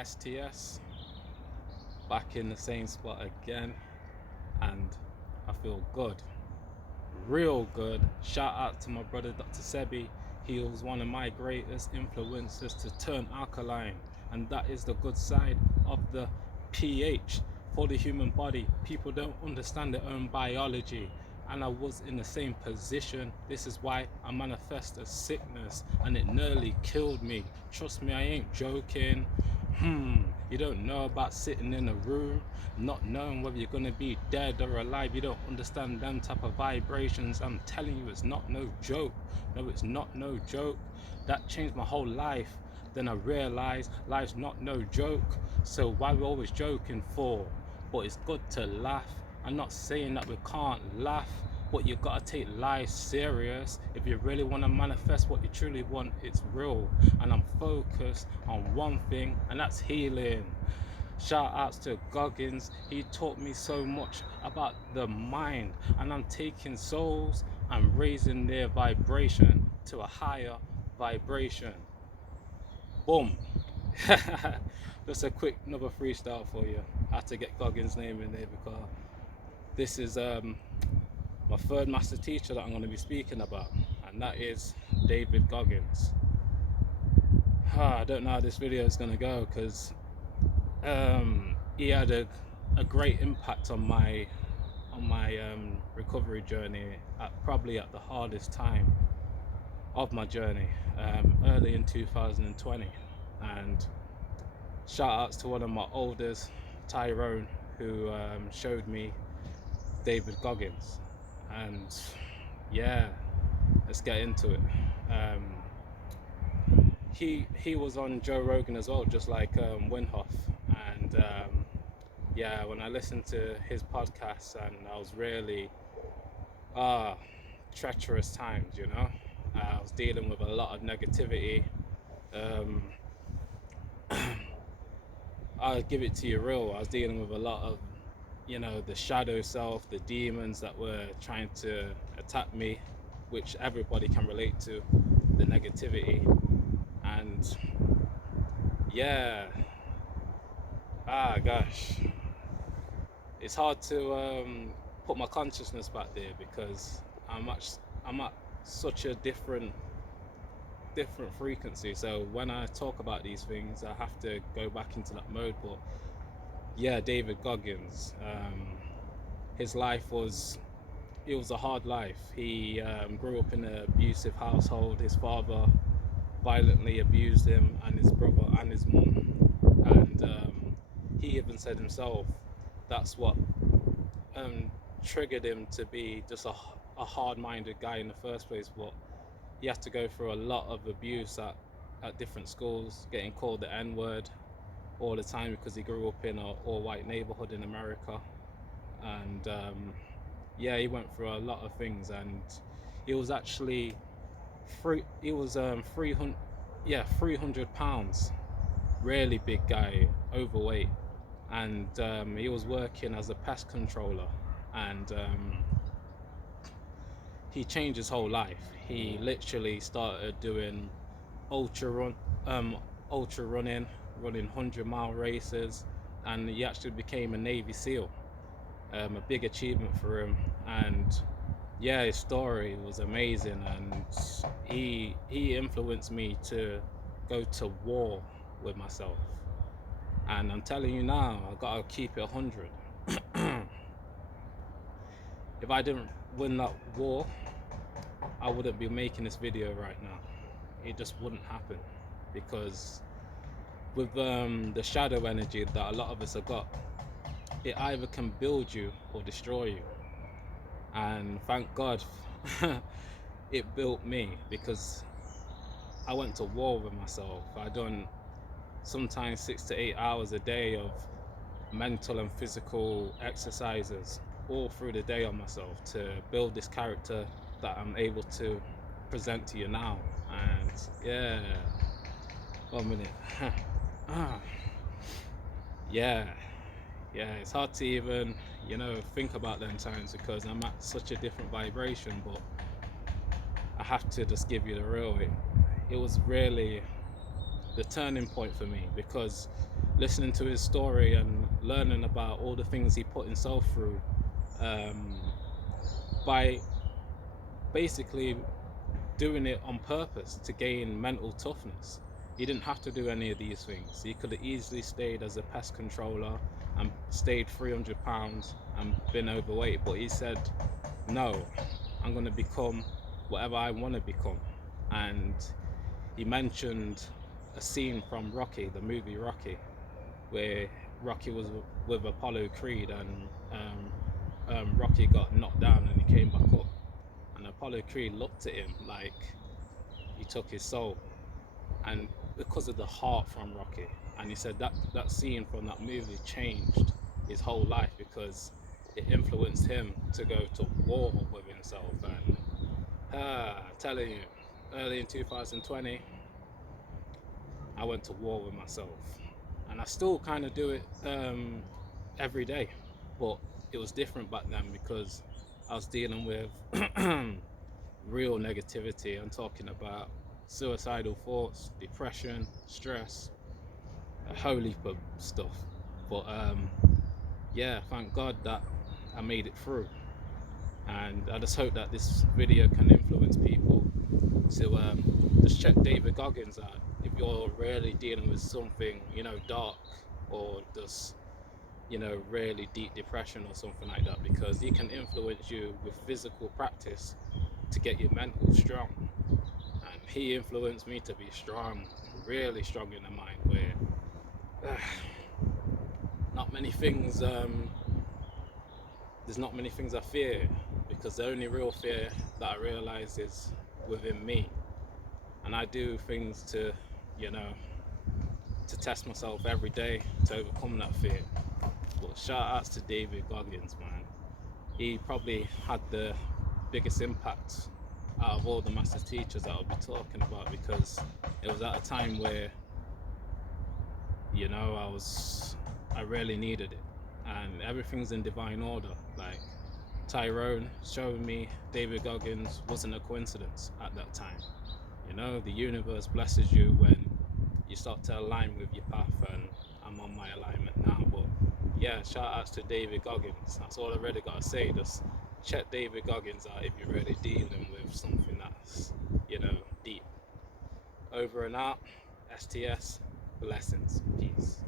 STS, back in the same spot again, and I feel good, real good. Shout out to my brother Dr. Sebi. He was one of my greatest influences to turn alkaline, and that is the good side of the pH for the human body. People don't understand their own biology, and I was in the same position. This is why I manifest a sickness, and it nearly killed me. Trust me, I ain't joking. You don't know about sitting in a room, not knowing whether you're gonna be dead or alive. You don't understand them type of vibrations. I'm telling you, it's not no joke. No, it's not no joke. That changed my whole life. Then I realized life's not no joke. So why we always joking for? But it's good to laugh. I'm not saying that we can't laugh, but you gotta take life serious. If you really want to manifest what you truly want, it's real. And I'm focused on one thing, and that's healing. Shout outs to Goggins. He taught me so much about the mind, and I'm taking souls and raising their vibration to a higher vibration. Boom. Just a quick another freestyle for you. I had to get Goggins' name in there because this is my third master teacher that I'm going to be speaking about, and that is David Goggins. I don't know how this video is going to go because he had a great impact on my recovery journey probably at the hardest time of my journey, early in 2020. And shout outs to one of my oldest, Tyrone, who showed me David Goggins. And yeah, let's get into it. He was on Joe Rogan as well, just like Winhoff. And yeah, when I listened to his podcast, and I was really treacherous times, you know. I was dealing with a lot of negativity. I'll give it to you real. I was dealing with a lot of, you know, the shadow self, the demons that were trying to attack me, which everybody can relate to, the negativity. And yeah, gosh, it's hard to put my consciousness back there because I'm at such a different frequency. So when I talk about these things, I have to go back into that mode. But yeah, David Goggins, his life was a hard life. He grew up in an abusive household. His father violently abused him and his brother and his mum, and he even said himself that's what triggered him to be just a hard-minded guy in the first place. But he had to go through a lot of abuse at different schools, getting called the N-word all the time because he grew up in an all-white neighborhood in America. And yeah, he went through a lot of things, and he was actually 300 pounds, really big guy, overweight. And he was working as a pest controller, and he changed his whole life. He literally started doing ultra run, ultra running 100-mile races, and he actually became a Navy SEAL. A big achievement for him, and yeah, his story was amazing, and he influenced me to go to war with myself. And I'm telling you now, I gotta keep it 100. If I didn't win that war, I wouldn't be making this video right now. It just wouldn't happen, because with the shadow energy that a lot of us have got, it either can build you or destroy you. And thank God it built me, because I went to war with myself. I done sometimes 6 to 8 hours a day of mental and physical exercises all through the day on myself to build this character that I'm able to present to you now. And yeah, 1 minute. Yeah, it's hard to even, you know, think about them times because I'm at such a different vibration. But I have to just give you the real. It was really the turning point for me, because listening to his story and learning about all the things he put himself through, um, by basically doing it on purpose to gain mental toughness. He didn't have to do any of these things. He could have easily stayed as a pest controller and stayed 300 pounds and been overweight, but he said, no, I'm going to become whatever I want to become. And he mentioned a scene from Rocky, the movie Rocky, where Rocky was with Apollo Creed, and Rocky got knocked down and he came back up. And Apollo Creed looked at him like he took his soul, and because of the heart from Rocky. And he said that scene from that movie changed his whole life because it influenced him to go to war with himself. And telling you, early in 2020, I went to war with myself, and I still kind of do it every day, but it was different back then because I was dealing with real negativity. I'm talking about suicidal thoughts, depression, stress, a whole heap of stuff. But yeah, thank God that I made it through. And I just hope that this video can influence people to just check David Goggins out if you're really dealing with something, dark, or just, really deep depression or something like that, because he can influence you with physical practice to get your mental strong. And he influenced me to be strong, really strong in the mind, where not many things, there's not many things I fear, because the only real fear that I realize is within me. And I do things to, you know, to test myself every day to overcome that fear. But shout outs to David Goggins, man. He probably had the biggest impact out of all the master teachers that I'll be talking about, because it was at a time where, I really needed it. And everything's in divine order. Like Tyrone showing me David Goggins wasn't a coincidence at that time. The universe blesses you when you start to align with your path, and I'm on my alignment now. But yeah, shout outs to David Goggins. That's all I really gotta say. Just check David Goggins out if you're really dealing with something that's, deep. Over and out. STS, blessings, peace.